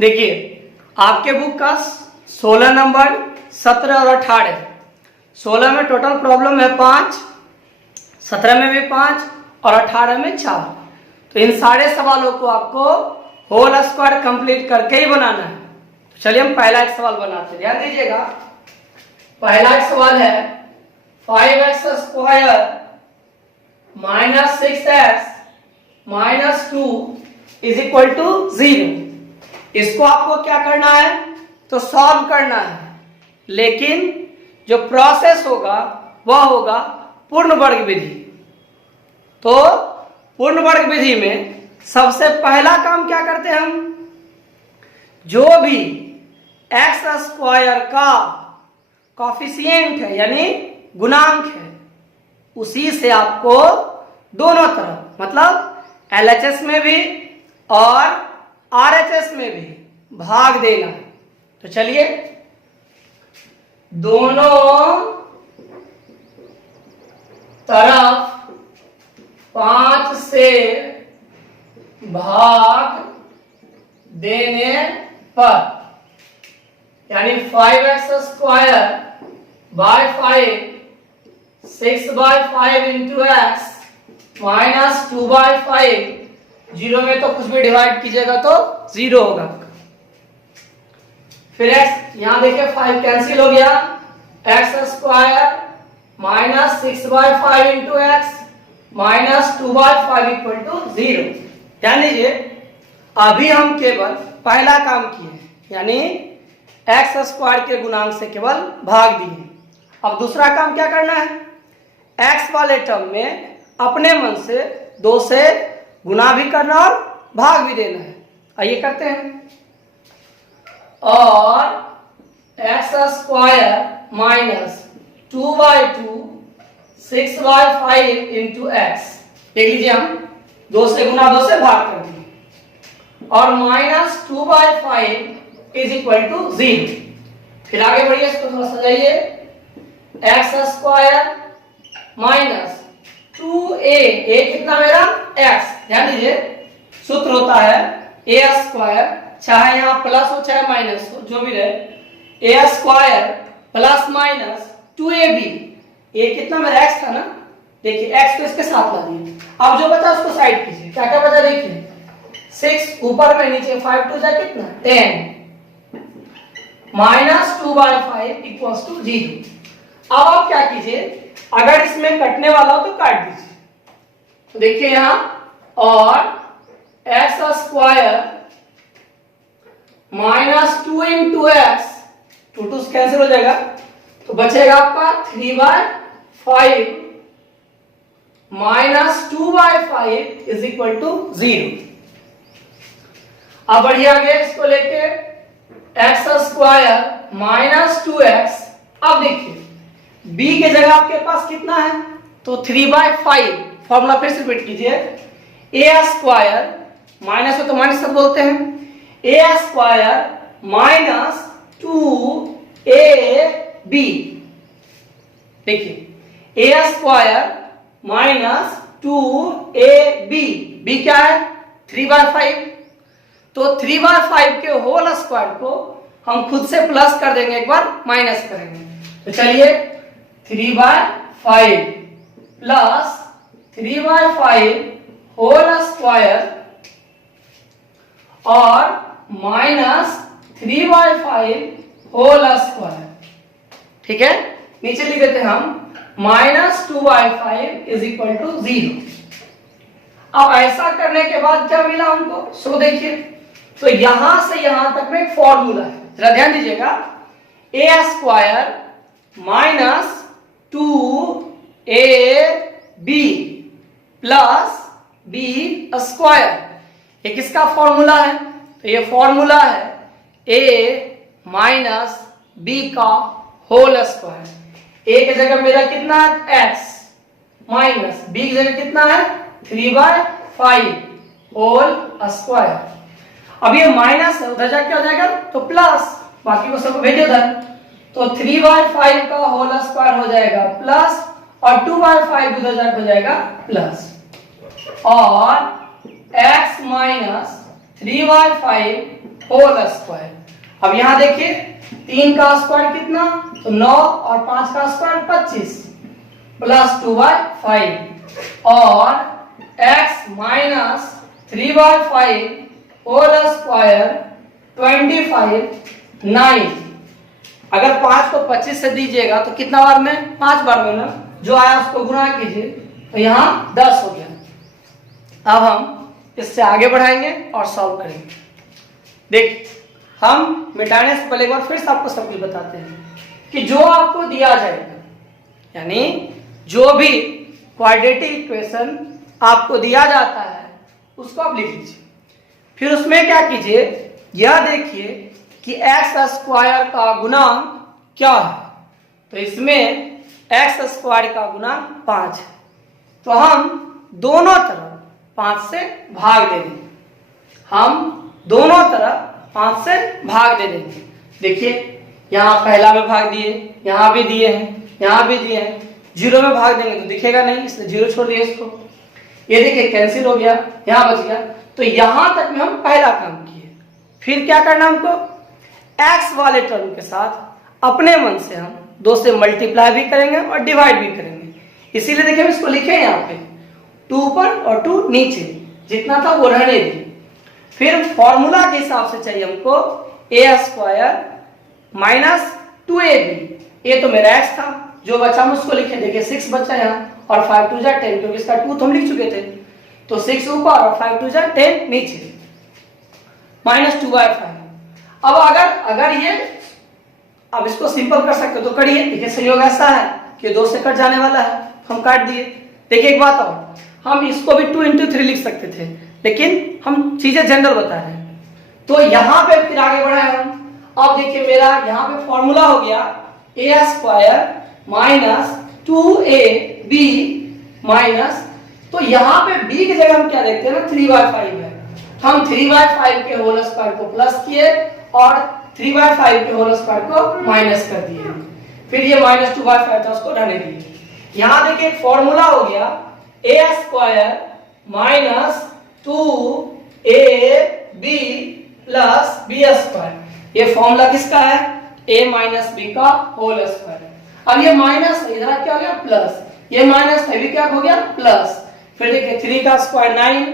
देखिए आपके बुक का 16 नंबर 17 और 18, 16 में टोटल प्रॉब्लम है 5, 17 में भी 5 और 18 में 4। तो इन सारे सवालों को आपको होल स्क्वायर कंप्लीट करके ही बनाना है। तो चलिए हम पहला एक सवाल बनाते हैं, ध्यान दीजिएगा। पहला एक सवाल है 5x square minus 6x minus 2 is equal to 0। इसको आपको क्या करना है, तो सॉल्व करना है, लेकिन जो प्रोसेस होगा वह होगा पूर्ण वर्ग विधि। तो पूर्ण वर्ग विधि में सबसे पहला काम क्या करते हैं हम, जो भी एक्स स्क्वायर का कॉफिशिएंट है यानी गुणांक है, उसी से आपको दोनों तरफ मतलब एलएचएस में भी और आरएचएस में भी भाग देना है। तो चलिए दोनों तरफ 5 से भाग देने पर, यानी 5x square by 5 6 by 5 into x minus 2 by 5, 0 में तो कुछ भी डिवाइड कीजिएगा तो 0 होगा। फिर x यहां देखिए 5 कैंसिल हो गया, x square minus 6 by 5 into x minus 2 by 5 equal to 0। ध्यान दीजिए अभी हम केवल पहला काम किए, यानी एक्स स्क्वायर के गुणांक से केवल भाग दिए। अब दूसरा काम क्या करना है, एक्स वाले टर्म में अपने मन से 2 से गुना भी करना और भाग भी देना है। आइए करते हैं। और x square minus 2/2 6/5 into x, देख लीजिए हम 2 से गुना 2 से भाग कर दिए, और माइनस 2/5 इज इक्वल टू 0। फिर आगे बढ़िए, इसको थोड़ा सजाइए। एक्स स्क्वायर माइनस 2a कितना मेरा x, ध्यान दीजिए सूत्र होता है a स्क्वायर, चाहे यहाँ प्लस हो चाहे माइनस हो, जो भी रहे, a square plus minus 2ab, ये कितना मेरा x था ना, देखिए x को इसके साथ ला दिए। अब जो बचा उसको साइड कीजिए, क्या क्या बचा देखिए, 6 ऊपर में, नीचे 5 2 जा कितना 10, माइनस 2/5 इक्वल्स टू 0। अब आप क्या कीजिए, अगर इसमें कटने वाला हो तो काट दीजिए। तो देखिए यहां, और x square minus 2 into x, 2 2 cancel हो जाएगा, तो बचेगा आपका 3/5 माइनस 2/5 इज इक्वल टू 0। अब बढ़िया गया इसको लेके, एक्स स्क्वायर माइनस 2x, अब देखिए b के जगह आपके पास कितना है, तो 3/5, फॉर्मूला फिर से रिपीट कीजिए, a स्क्वायर माइनस हो तो माइनस सब बोलते हैं, a स्क्वायर माइनस 2ab, देखिए a square minus 2ab, b क्या है 3/5, तो 3/5 के होल स्क्वायर को हम खुद से प्लस कर देंगे, एक बार माइनस करेंगे। तो चलिए 3/5 प्लस 3/5 होल स्क्वायर और माइनस 3/5 होल स्क्वायर, ठीक है, नीचे लिख देते हैं हम माइनस 2/5 इज इक्वल टू 0। अब ऐसा करने के बाद क्या मिला हमको, सो देखिए, तो यहां से यहां तक में एक फॉर्मूला है, जरा ध्यान दीजिएगा, a square minus 2ab plus b square, ये किसका फॉर्मूला है, तो ये फॉर्मूला है a माइनस b का होल स्क्वायर। a की जगह मेरा कितना है x, माइनस b की जगह कितना है 3/5 होल स्क्वायर। अब ये माइनस है, उधर जाके हो जाएगा तो प्लस, बाकी को सबको भेज उधर, तो 3/5 का होल स्क्वायर हो जाएगा प्लस, और 2/5 उधर जाके हो जाएगा प्लस, और x माइनस 3/5 होल स्क्वायर। अब यहां देखिए 3 का स्क्वायर कितना, तो 9, और 5 का स्क्वायर 25 प्लस 2/5, और x माइनस 3/5 होल स्क्वायर 25 9। अगर 5 को 25 से दीजिएगा तो कितना बार में, 5 बार में ना, जो आया उसको गुणा कीजिए, तो यहां 10 हो गया। अब हम इससे आगे बढ़ाएंगे और सॉल्व करेंगे। देखिए, हम मिटाने से पहले एक बार फिर से आपको सब कुछ बताते हैं कि जो आपको दिया जाएगा, यानी जो भी क्वाड्रेटिक इक्वेशन आपको दिया जाता है उसको आप लिख लीजिए। फिर उसमें क्या कीजिए, यह देखिए कि एक्स स्क्वायर का गुणांक क्या है, तो इसमें एक्स स्क्वायर का गुणांक 5 है, तो हम दोनों तरफ 5 से भाग दे देंगे, हम दोनों तरफ 5 से भाग दे देंगे। देखिए यहाँ पहला में भाग दिए, यहाँ भी दिए हैं, यहाँ भी दिए हैं, 0 में भाग देंगे तो दिखेगा नहीं, इसलिए 0 छोड़ दिए इसको, ये देखिए कैंसिल हो गया, यहाँ बच गया। तो यहां तक में हम पहला काम किए। फिर क्या करना हमको, x वाले टर्म के साथ अपने मन से हम 2 से मल्टीप्लाई भी करेंगे और डिवाइड भी करेंगे, इसीलिए देखिए हम इसको लिखे यहाँ पे 2 ऊपर और 2 नीचे, जितना था वो रहने दिए। फिर फॉर्मूला के हिसाब से चाहिए हमको a स्क्वायर माइनस 2ab, ये तो मेरा x था, जो बचा हम उसको लिखे, देखिए 6 बचा यहाँ, और 5 2 10, क्योंकि इसका 2 तो हम लिख चुके थे, तो 6 ऊपर और 5 2 10 नीचे, माइनस 2/5। अब अगर ये आप इसको सिंपल कर सकते हो तो करिए। देखिए संयोग ऐसा है कि 2 से कट जाने वाला है, हम काट दिए। देखिए एक बात और, हम इसको भी 2 into 3 लिख सकते थे, लेकिन हम चीजें जनरल बता रहे हैं। तो यहाँ पे फिर आगे बढ़ाए हम। अब देखिए मेरा यहाँ पे फॉर्मूला हो गया a square minus 2ab minus, तो यहाँ पे b की जगह हम क्या देखते हैं ना 3/5 है, हम 3/5 के होल स्क्वायर को प्लस किए और 3/5 के होल स्क्वायर को माइनस कर दिए। फिर ये -2/5 था उसको रहने दिए। यहाँ देखिए एक फॉर्मूला हो गया a square minus 2ab plus b square. ये फॉर्मूला किसका है? a माइनस b का होल स्क्वायर। अब ये माइनस है, इधर क्या हो गया प्लस, ये माइनस है भी क्या हो गया प्लस। फिर देखिए 3 का स्क्वायर 9,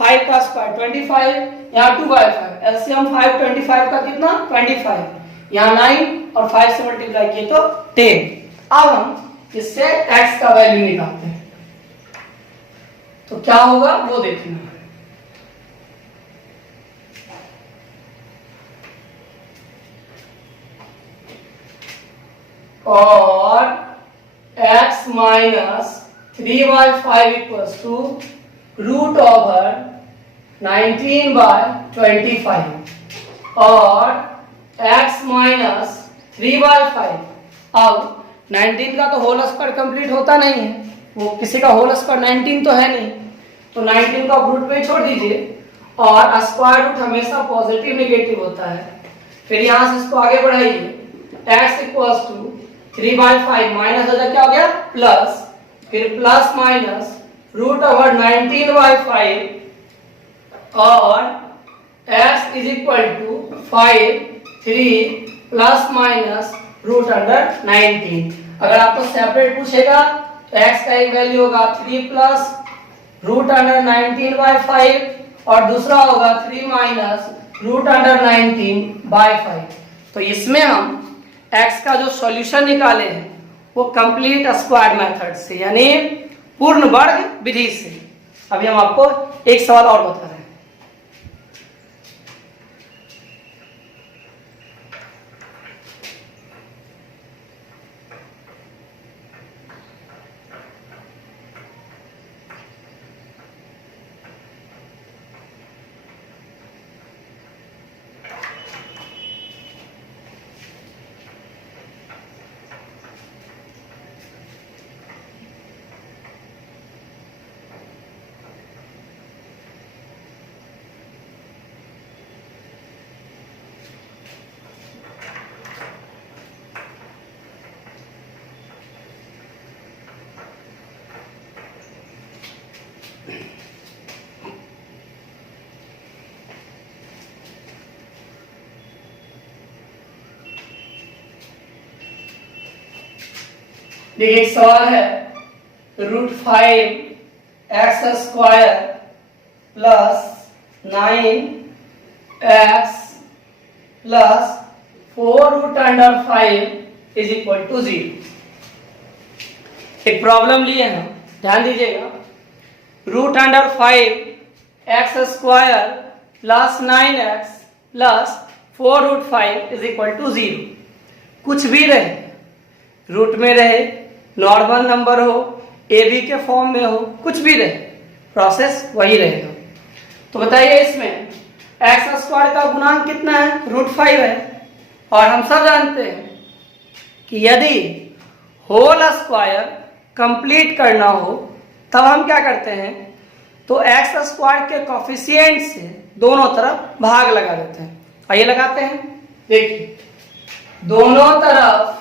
5 का स्क्वायर 25, यहाँ 2/5, एलसीएम 5 25 का कितना 25, यहाँ 9 और 5 से मल्टीप्लाई किए तो 10। अब हम इससे x का वैल्यू निकालते हैं, तो क्या होगा वो देखना। और x minus 3/5 equals to root over 19/25 और x माइनस 3/5। अब 19 का तो होल स्क्वायर कंप्लीट होता नहीं है, वो किसी का होल स्क्वायर 19 तो है नहीं, तो 19 को आप रूट में छोड़ दीजिए। और स्क्वायर रूट हमेशा पॉजिटिव नेगेटिव होता है। फिर यहां से इसको आगे बढ़ाइए, x इक्वल्स टू 3/5 माइनस हो जाए क्या हो गया प्लस, फिर प्लस माइनस रूट ओवर 19/5 और x is equal to 5 3 plus minus root under 19। अगर आपको सेपरेट पूछेगा तो x का एक वैल्यू होगा 3 प्लस रूट अंडर 19/5 और दूसरा होगा 3 माइनस रूट अंडर 19/5। तो इसमें हम x का जो सॉल्यूशन निकाले हैं वो कंप्लीट स्क्वायर मेथड से, यानी पूर्ण वर्ग विधि से। अभी हम आपको एक सवाल और बता रहे हैं। देखिए एक सवाल है, √5x² plus 9x plus 4√5 is equal to 0। एक प्रॉब्लम लिए हैं, ध्यान दीजिएगा। √5x² plus 9x plus 4√5 is equal to 0। कुछ भी रहे, रूट में रहे, नॉर्मल नंबर हो, AB के फॉर्म में हो, कुछ भी रहे, प्रोसेस वही रहेगा। तो बताइए इसमें x² का गुणांक कितना है? √5 है। और हम सब जानते हैं कि यदि होल स्क्वायर कंप्लीट करना हो तब हम क्या करते हैं, तो x² के कोफिशिएंट से दोनों तरफ भाग लगा देते हैं। आइए लगाते हैं। देखिए दोनों तरफ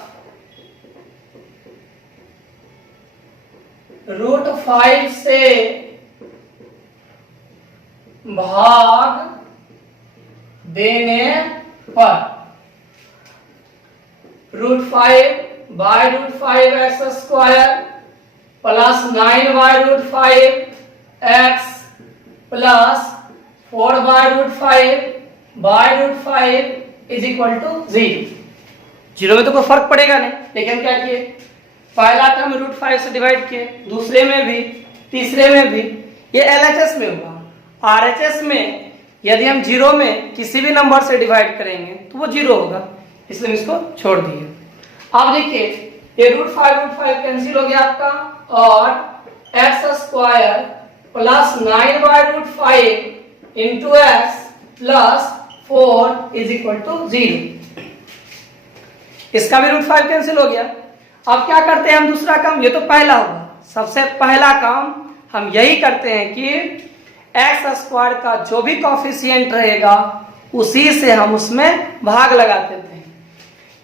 √5 से भाग देने पर √5/√5x² plus 9/√5x plus 4/√5/√5 is equal to 0। 0 में तो कोई फर्क पड़ेगा नहीं, लेकिन क्या किए, पहला टर्म √5 से डिवाइड किए, दूसरे में भी, तीसरे में भी। ये LHS में होगा। RHS में यदि हम 0 में किसी भी नंबर से डिवाइड करेंगे तो वो 0 होगा। इसलिए इसको छोड़ दिए। अब देखिए ये √5 कैंसिल हो गया आपका, और x square plus 9/√5 into x plus 4 is equal to 0। इसका भी √5 कैंसिल हो गया। अब क्या करते हैं हम दूसरा काम, ये तो पहला होगा। सबसे पहला काम हम यही करते हैं कि एक्स स्क्वायर का जो भी कॉफिशिएंट रहेगा उसी से हम उसमें भाग लगा देते हैं।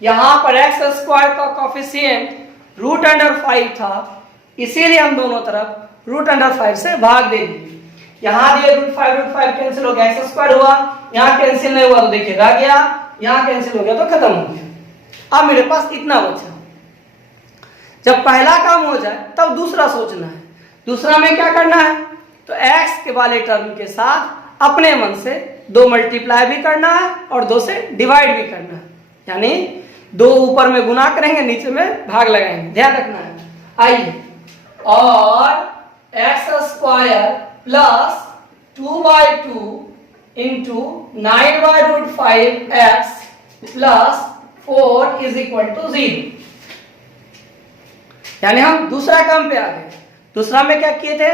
यहां पर एक्स स्क्वायर का कॉफिशिएंट √5 था, इसीलिए हम दोनों तरफ √5 से भाग दे दिए। यहां दिए √5 कैंसिल हो गया, एक्स स्क्वायर हुआ, यहां कैंसिल नहीं हुआ तो देखिए रह गया, यहां कैंसिल हो गया तो खत्म हो गया। अब मेरे पास इतना बचा। जब पहला काम हो जाए तब दूसरा सोचना है। दूसरा में क्या करना है, तो x के वाले टर्म के साथ अपने मन से 2 मल्टीप्लाई भी करना है और 2 से डिवाइड भी करना है, यानी 2 ऊपर में गुना करेंगे, नीचे में भाग लगाएंगे, ध्यान रखना है। आइए, और x square plus 2/2 into 9/√5 x plus 4 is equal to 0। यानी हम दूसरा काम पे आ गए। दूसरा में क्या किए थे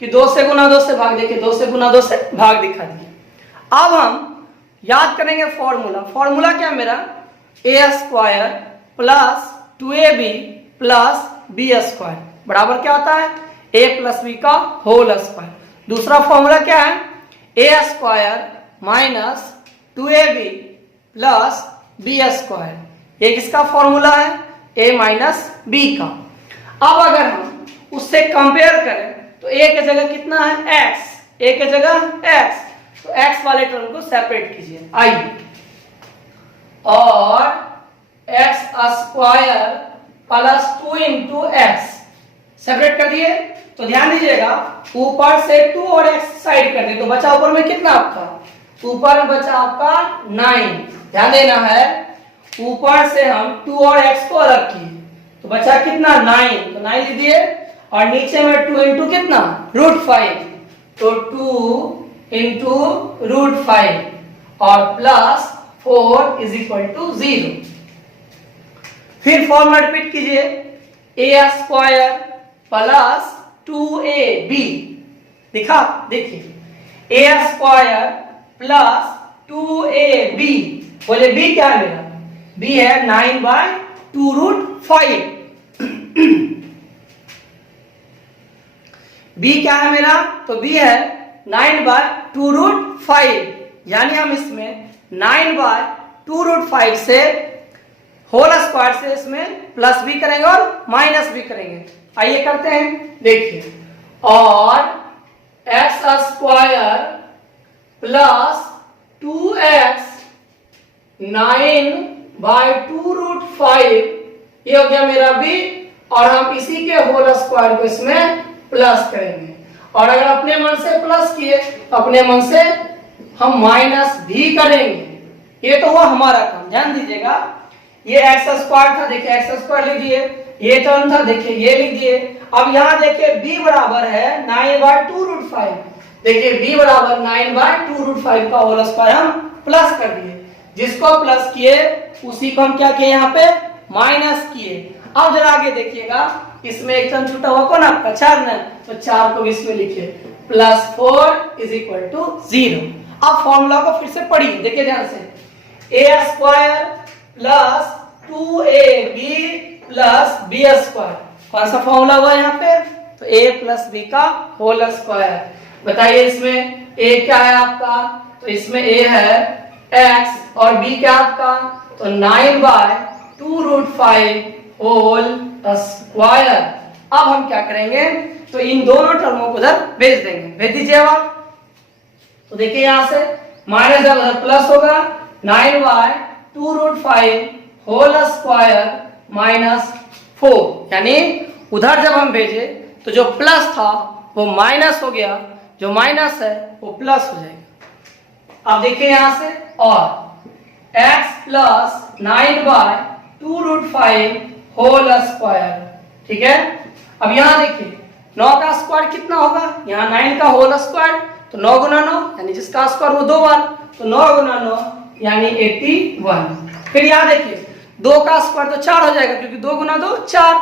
कि 2 से गुना 2 से भाग, देखिए 2 से गुना 2 से भाग दिखा दिए। अब हम याद करेंगे फॉर्मूला। फॉर्मूला क्या मेरा, A square plus 2ab plus B square बराबर क्या होता है, a प्लस बी का होल स्क्वायर। दूसरा फॉर्मूला क्या है, A square minus 2ab plus B square. ये किसका फॉर्मूला है, a माइनस बी का। अब अगर हम उससे कंपेयर करें तो a के जगह कितना है x, a के जगह x, तो x वाले टर्म को सेपरेट कीजिए। आइए, और x square plus 2 into x separate कर दिए। तो ध्यान दीजिएगा ऊपर से 2 और x साइड कर दिए तो बचा ऊपर में कितना आपका, ऊपर बचा आपका 9। ध्यान देना है, ऊपर से हम 2 और x को अलग किए तो बचा कितना 9, तो 9 लिख दिए, और नीचे में 2 इंटू कितना √5, तो 2 इंटू √5 और प्लस 4 इज इक्वल टू 0। फिर फॉर्मूला रिपीट कीजिए, ए स्क्वायर प्लस 2ab, दिखा देखिए ए स्क्वायर प्लस 2ab, बोले b क्या है मेरा, b है 9/2√5। b क्या है मेरा, तो b है 9/2√5, यानी हम इसमें 9/2√5 से होल स्क्वायर से इसमें प्लस भी करेंगे और माइनस भी करेंगे। आइए करते हैं, देखिए, और एक्स स्क्वायर प्लस 2x 9/2√5 ये हो गया मेरा b, और हम इसी के होल स्क्वायर को इसमें प्लस करेंगे। और अगर अपने मन से प्लस किए तो अपने मन से हम माइनस भी करेंगे। ये तो हुआ हमारा काम। ध्यान दीजिएगा, ये एक्स स्क्वायर था, देखिए एक्स स्क्वायर लिखिए, ये टर्म था, देखिए ये लिखिए। अब यहाँ देखिए b बराबर है 9/2√5, देखिए b बराबर 9/2√5 का होल स्क्वायर हम प्लस कर दिए। जिसको प्लस किए उसी को हम क्या किए, यहाँ पे माइनस किए। अब जरा आगे देखिएगा, इसमें एक टर्म छूटा हुआ कौन आपका 4 न, तो 4 को इसमें लिखिए, प्लस 4 इज इक्वल टू 0। अब फॉर्मूला को फिर से पढ़िए, देखिए ध्यान से, a square plus 2ab plus B square, कौन सा फॉर्मूला हुआ यहाँ पे, तो a प्लस बी का होल स्क्वायर। बताइए इसमें a क्या है आपका, तो इसमें a है x और b क्या आपका, तो 9/2√5 होल स्क्वायर। अब हम क्या करेंगे, तो इन दोनों टर्मों को उधर भेज देंगे, भेज दीजिए आप। तो देखिए यहां से माइनस जब उधर प्लस होगा, 9/2√5 होल स्क्वायर माइनस 4, यानी उधर जब हम भेजे तो जो प्लस था वो माइनस हो गया, जो माइनस है वो प्लस हो जाएगा। अब देखिए यहां से, और x प्लस 9/2√5 होल स्क्वायर, ठीक है। अब यहां देखिए 9 का स्क्वायर कितना होगा, यहाँ 9 का होल स्क्वायर, तो 9 × 9 यानी जिसका स्क्वायर वो 2 बार, तो 9 × 9 यानी 81। फिर यहाँ देखिए 2 का स्क्वायर तो 4 हो जाएगा, क्योंकि 2 गुना 2 4।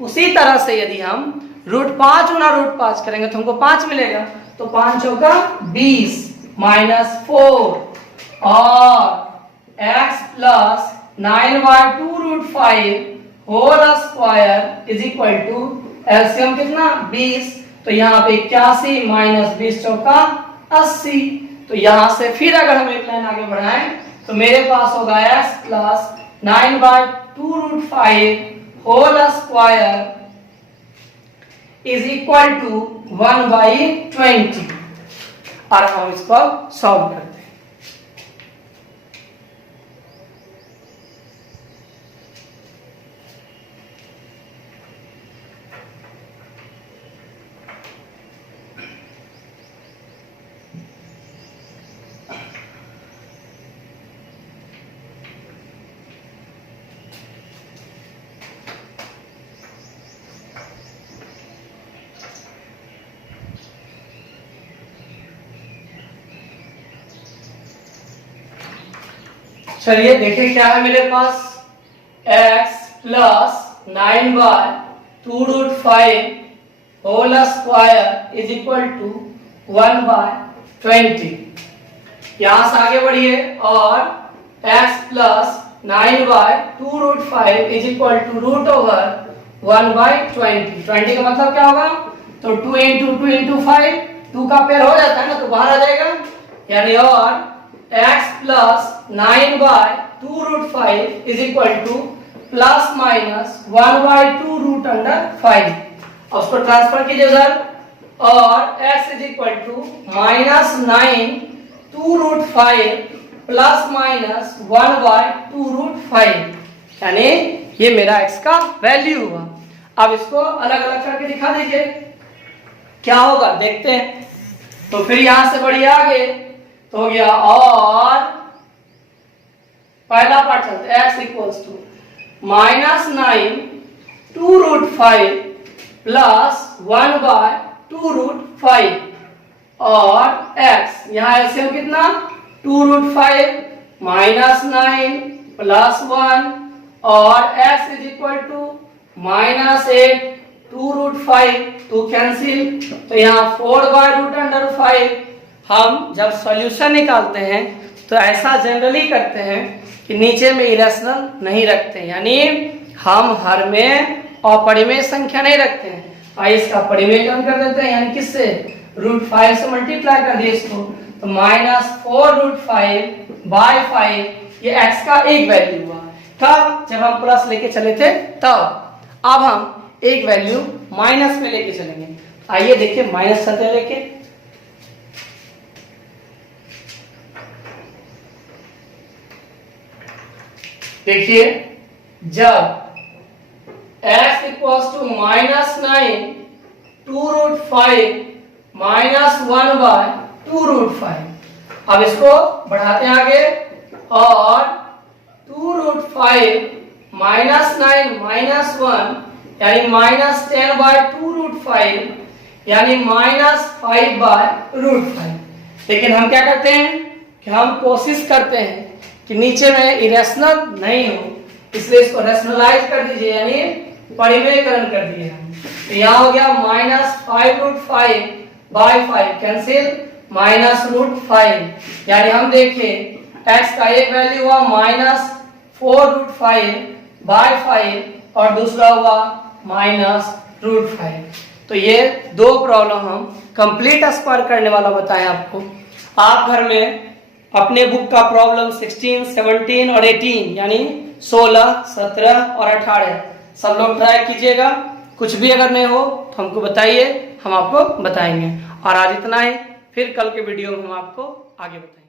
उसी तरह से यदि हम √5 गुना √5 करेंगे तो हमको 5 मिलेगा। तो 5 चौका 20 -4 और x plus 9/2 √5 whole square is equal to LCM कितना 20। तो यहाँ पे 81 - 20 चौका 80। तो यहाँ से फिर अगर हम एक लाइन आगे बढ़ाएं तो मेरे पास होगा x plus 9/2 √5 whole square is equal to 1/20। और हम इसको सॉल्व करते हैं। चलिए देखिए क्या है मेरे पास, x plus 9/2 √5 whole square is equal to 1/20। यहां से आगे बढ़िए और x plus 9/2 √5 is equal to √1/20। 20 का मतलब क्या होगा, तो 2 × 2 × 5, 2 का पेयर हो जाता है ना, तो बाहर आ जाएगा। यानी और x plus 9/2 √5 is equal to plus minus 1/2 √5। और उसको ट्रांसफर कीजिए सर, और x is equal to -9 2 √5 plus minus 1/2 √5। यानी ये मेरा x का वैल्यू हुआ। अब इसको अलग अलग करके दिखा दीजिए क्या होगा, देखते हैं। तो फिर यहां से बढ़िए आगे तो हो गया, और पहला पार्ट चलते x इक्वल्स टू -9 2 √5 प्लस 1/2 √5 और x यहाँ एलसीएम कितना 2 √5 -9 प्लस 1 और x is equal to -8 2 √5 2 cancel. तो यहाँ 4/√5। हम जब सॉल्यूशन निकालते हैं तो ऐसा जनरली करते हैं कि नीचे में इरेशनल नहीं रखते, यानी हम हर में अपरिमेय संख्या नहीं रखते हैं। आइए इसका परिमेय कम कर देते हैं, यानी किससे √5 से मल्टीप्लाई कर दिए इसको, तो -4 √5/5 ये x का एक वैल्यू हुआ। तब जब हम प्लस लेके चले थे तब, अब हम एक वैल्यू माइनस में लेके चलेंगे। आइए देखिए माइनस चलते लेके, देखिए जब x इक्वल्स टू -9 2 √5 -1/2 √5। अब इसको बढ़ाते हैं आगे, और 2 √5 -9 -1 यानी -10/2 √5 यानी -5/√5। लेकिन हम क्या करते हैं कि हम कोशिश करते हैं कि नीचे में इरेशनल नहीं हो, इसलिए इसको रैशनलाइज कर दीजिए, यानी परिमेयकरण कर दिए हम। तो यहाँ हो गया -5/5 कैंसिल -√5, यानी हम देखें x का एक वैल्यू हुआ -4√5/5 और दूसरा हुआ -√5। तो ये दो प्रॉब्लम हम कंप्लीट स्क्वायर करने वाला बताएं आपको। आप घर में अपने बुक का प्रॉब्लम 16, 17 और 18 यानी 16, 17 और 18 सब लोग ट्राई कीजिएगा। कुछ भी अगर नहीं हो तो हमको बताइए, हम आपको बताएंगे। और आज इतना ही, फिर कल के वीडियो में हम आपको आगे बताएंगे।